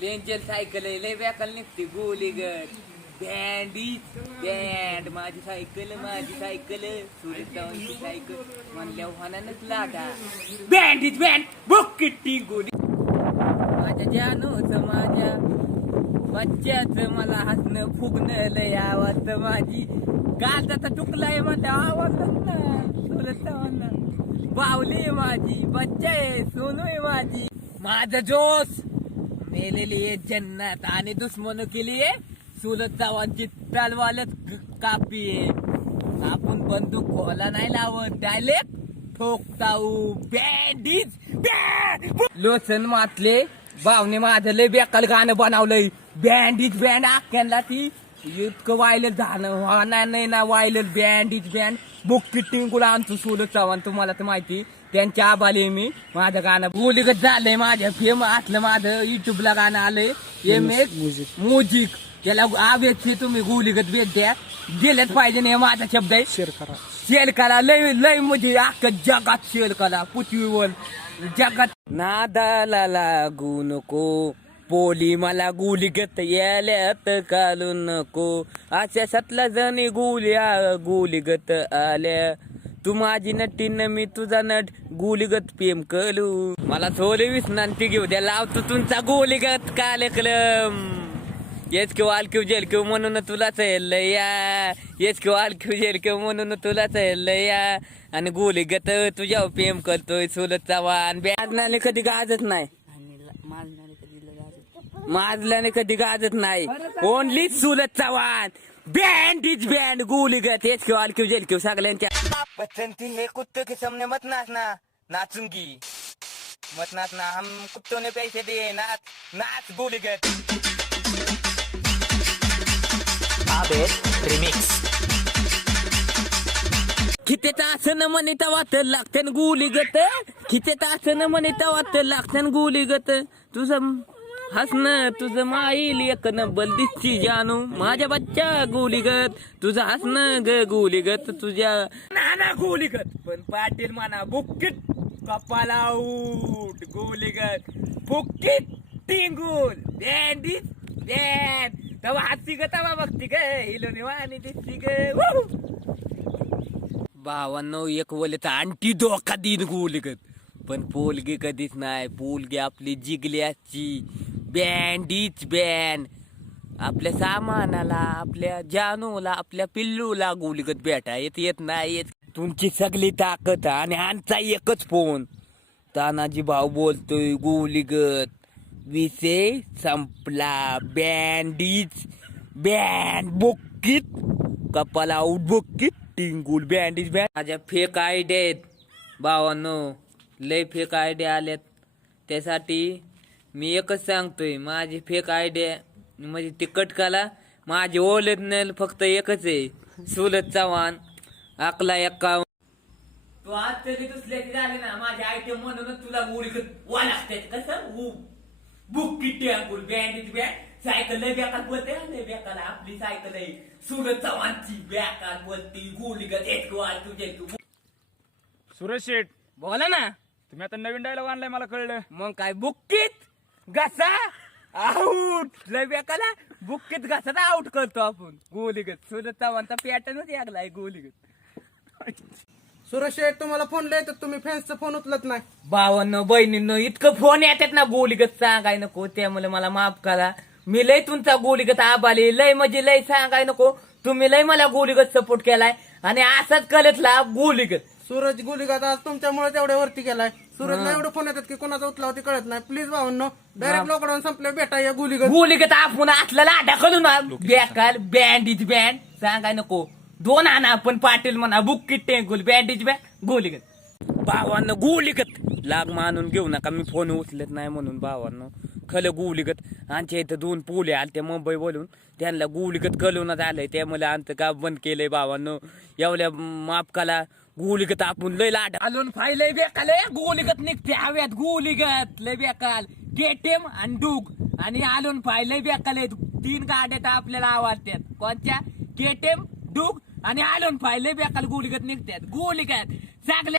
लेंजल cycle आहे लय व्याकल निघते गोली गट बँडी बँड माझी सायकल माझी सायकल. सुरेश चव्हाणची सायकल. म्हणल्या वाहनानच लागा. बँडीच बँड बुकिटी गोली. माझ्या जानूच माझ्या बच्च्याच मला हसणं फुगणं लय आवाज माझी. गालचा टुकलाय माझ्या आवाजच ना सुरत बावली आहे माझी बच्चा आहे सोनू आहे माझी. माझं जोश. मेलेली आहे जन्नत आणि दुश्मन केली आहे सुलत चव्हाणची तलवालच कापी आहे आपण बंदूक खोला नाही लावत. डायरेक्ट ठोकताऊ. बँडीज लोसन मातले. भावने माझं लय बेकाल गाणं बनवलंय. बँडीज बँड आख्यानला ती इतकं वायलं झालं. होणार नाही ना वायलं बँडीज बँड बुक्की टिंकूला आणतो सोलत चव्हाण तुम्हाला तर माहिती. त्यांच्या आबाले मी. माझं गाणं बोलीगत झालंय माझ्या. फेम असलं माझं युट्यूबला गाणं आलंय. एम एक म्युझिक त्याला आवेश तुम्ही गोलीगत भेट द्या दिलेच पाहिजे नाही माझा शब्द आहे. शेअर करा. शेल कला लय लय म्हणजे अख्खा जगात शेल कला पृथ्वीवर जगात. नादाला लागू नको. पोली मला गुलीगत याल्यात कालू नको. अशा सतला जणी गुल्या गुलीगत आल्या. तू माझी नटी न मी तुझा नट गुलीगत प्रेम कलू मला थोडी विसनांती घेऊ द्या लावतो तुमचा गुलीगत कार्यक्रम येस किंवा आलक्यू जेल किंवा म्हणून तुलाच या येस किंवा आलक्यू जेल किंवा म्हणून तुलाच या आणि गोली गत तुझ्या प्रेम करतोय सुलत चव्हाण माजल्याने कधी गाजत नाही. माजल्याने कधी गाजत नाही. ओनली सुलत चव्हाण. बँड इज बँड गोली गत येस किंवा आलक्यू जेल किंवा सगळ्यांच्या. पसंती है कुत्ते के सामने मत नाचना नाचूंगी मत नाचना हम कुत्तों ने पैसे दिए नाच नाच गोली गत रिमिक्स किती तासन म्हणे तवा तर लागते गुली गत. किती तासन म्हणे तवा तर लागते गुली गत. तुझं हसन तुझं माईल एक नंबर दिसची जानू. माझ्या बच्चा गोलीगत तुझं हसन ग गोलीगत तुझ्या नाना गोलीगत पण पाटील म्हणा बुक्कीत कपाला उठ गोलीगत बुक्कीत टिंगूल बँडीत बँड. तवा हसती ग तवा बघती ग. हिलोनी निवाणी दिसती ग. भावांनो एक वले तर आणटी धोका दिन गोलीगत पण पोलगी कधीच नाही. पोलगी आपली जिगल्याची. बँडीच बॅन आपल्या सामानाला आपल्या जानूला आपल्या पिल्लूला गोलगत भेटा येत येत नाही येत. तुमची सगळी ताकद आणि आमचा एकच फोन. तानाजी भाऊ बोलतोय गोलीगत. विषय संपला. बँडीच बँड. बुक्कीत. कपाला आऊट बुक्कीत. टिंगूल बँडीज बॅन माझ्या फेक आयडिया आहेत. भावांनो लय फेक आयडिया आल्यात त्यासाठी मी एकच सांगतोय माझी फेक आयडिया म्हणजे तिकट काला माझे ओरिजिनल फक्त एकच आहे सुलत चव्हाण अकला एक्कावन्न तू आज तरी दुसऱ्याची झाली ना माझे आयटम म्हणूनच तुला गोळी वा लागते. कसं? ऊ. बुक किट्टी अंकुल बँड सायकल लय बेकार बोलते लय बेकार. आपली सायकल आहे. सुरत चव्हाणची बेकार बोलती. गोळी गत. एक वाल तुझे तू. सुरेश शेठ बोला ना. तुम्ही आता नवीन डायलॉग आणलाय मला कळलं. मग काय बुक्कीत घसा? आऊट लय बेकाला बुक्कीत घसा आउट करतो आपण. गोलीगत. सुरत चव्हाणचा पॅटर्नच लागलाय गोलीगत. सुरेश शेठ तुम्हाला फोन लायत तुम्ही फॅन्सचा फोन उचलत नाही. भावांनो बहिणींनो इतकं फोन येतात ना गोलीगत. सांगाय नको त्यामुळे मला माफ करा. मी लय तुमचा गोलीगत आबाले लय म्हणजे लय सांगाय नको. तुम्ही लय मला गोलीगत सपोर्ट केलाय. आणि असाच कळतला गोलीगत. सूरज गुलिगात आज तुमच्यामुळे तेवढ्या वरती गेलाय. सूरजला एवढं फोन येतात की कोणाचा उचला होती कळत नाही. प्लीज भाऊंनो डायरेक्ट लॉकडाऊन संपले भेटा या गुलिगत. गोलीगत आपण असलेला ढकलू ना बेकार बँड इज बँड सांगाय नको. दोन आणा आपण पाटील म्हणा बुक किट टेंकुल बँड इज बँड गोलीगत भावांनो गोलीगत लाग मानून घेऊ नका मी फोन उचलत नाही म्हणून भावांनो. खलं गोलीगत आमच्या इथं दोन पोले आले ते मुंबई बोलून त्यांना गोलीगत कळवण्यात आलंय. त्यामुळे आमचं काम बंद केलंय भावांनो. एवढ्या मापकाला गोलीगत आपण लय लाट आलून फाय लय बेकाल गोलीगत निघते हव्यात गुलिगत. लय बेकाल. केटेम आणि डुग. आणि आलून फाय लय बेकाल आहेत. तीन गाड्या तर आपल्याला आवडतात. कोणत्या? केटेम डुग आणि आलून फाय लय बेकाल गोलीगत निघतात. गोलीगत. चांगले